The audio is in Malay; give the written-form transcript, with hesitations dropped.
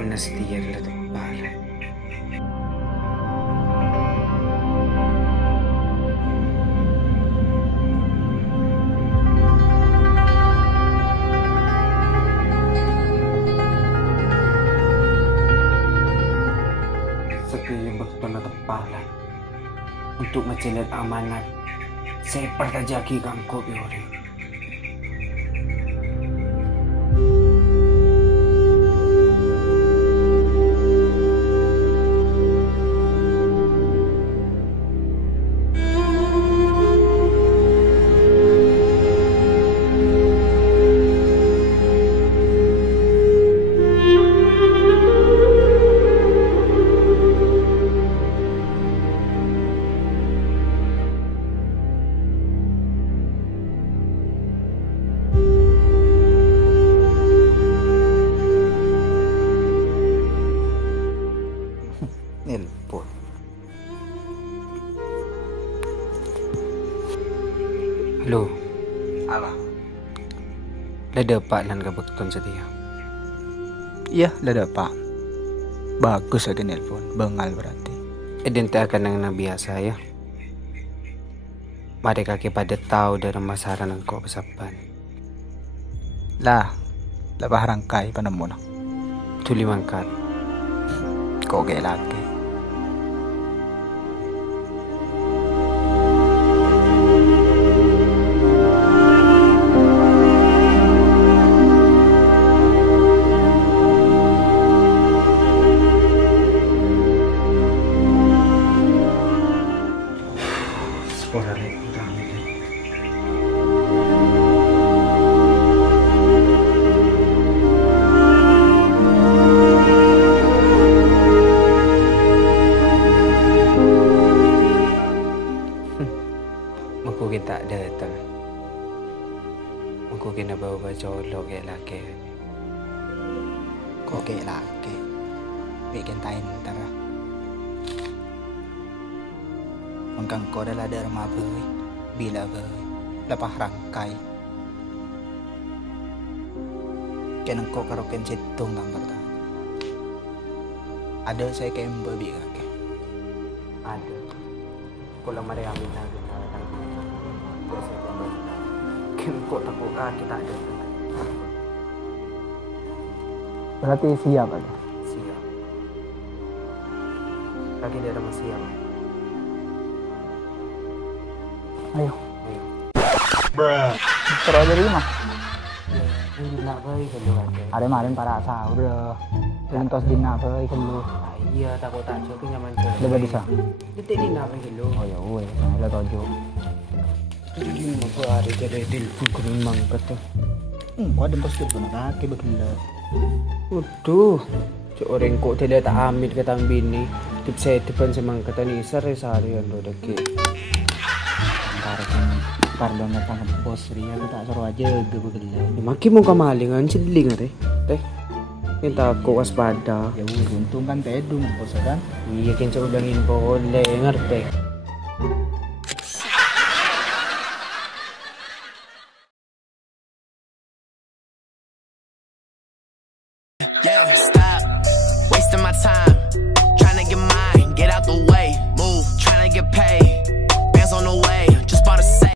Bektol na setia adalah temparan. Setia bektol na temparan. Untuk menjalankan amanat, saya pertajaki kangko biore. Nelpon. Halo, Apa? lada pak lan ka bektol setia. Iya, lada pak. Bagus lagi nelpon. Bengal berarti. Eden tak akan nang biasa ya. Mereka kaki pada tahu dari masaran engkau pesapan. Lah, labah rangkai panemu na. Tuli mangkat. Kok gaya lagi. Sekolah lagi kami. Mungkin tak datang. Mungkin bawa colok kayak laki. Kok gaya lagi. Bikin tain ntar. Mengkang kau dah lada rumah beri. Bila beri. Labah rangkai. Kenang kau karoken citung gambar tak. Ada saya kemba bi kake. Ada. Kalau mereka minta kita akan biasa gambar. Kok takut kita ada. Berarti siap ada. Siap. Kaki dia ada masih siap. Ayo. Ayo. Terus aja rumah. Ini nak beri kalau ada. Ada marin para sahur. Lentos dina beri kelu. Iya takut tak cukup nyaman cuy. Lega bisa. Kita ini nak beri dulu. Oh ya weh, saya tojo. Ini mau ada jadi telepon ke memang kata. Kau ada pasti pun kaki begila. Waduh. Cuk orang kok tidak tak ambil kata bini. Tip saya depan semang kata ni sari-sari yang do deki. Pardon datang ke bos Ria kita suruh aja ge begila. Makin mau kemalingan celing teh. Teh. Kita aku waspada. Ya weh, untung kan tedu bos kan. Iya kan coba bilangin boleh ngerti. Yeah, stop wasting my time.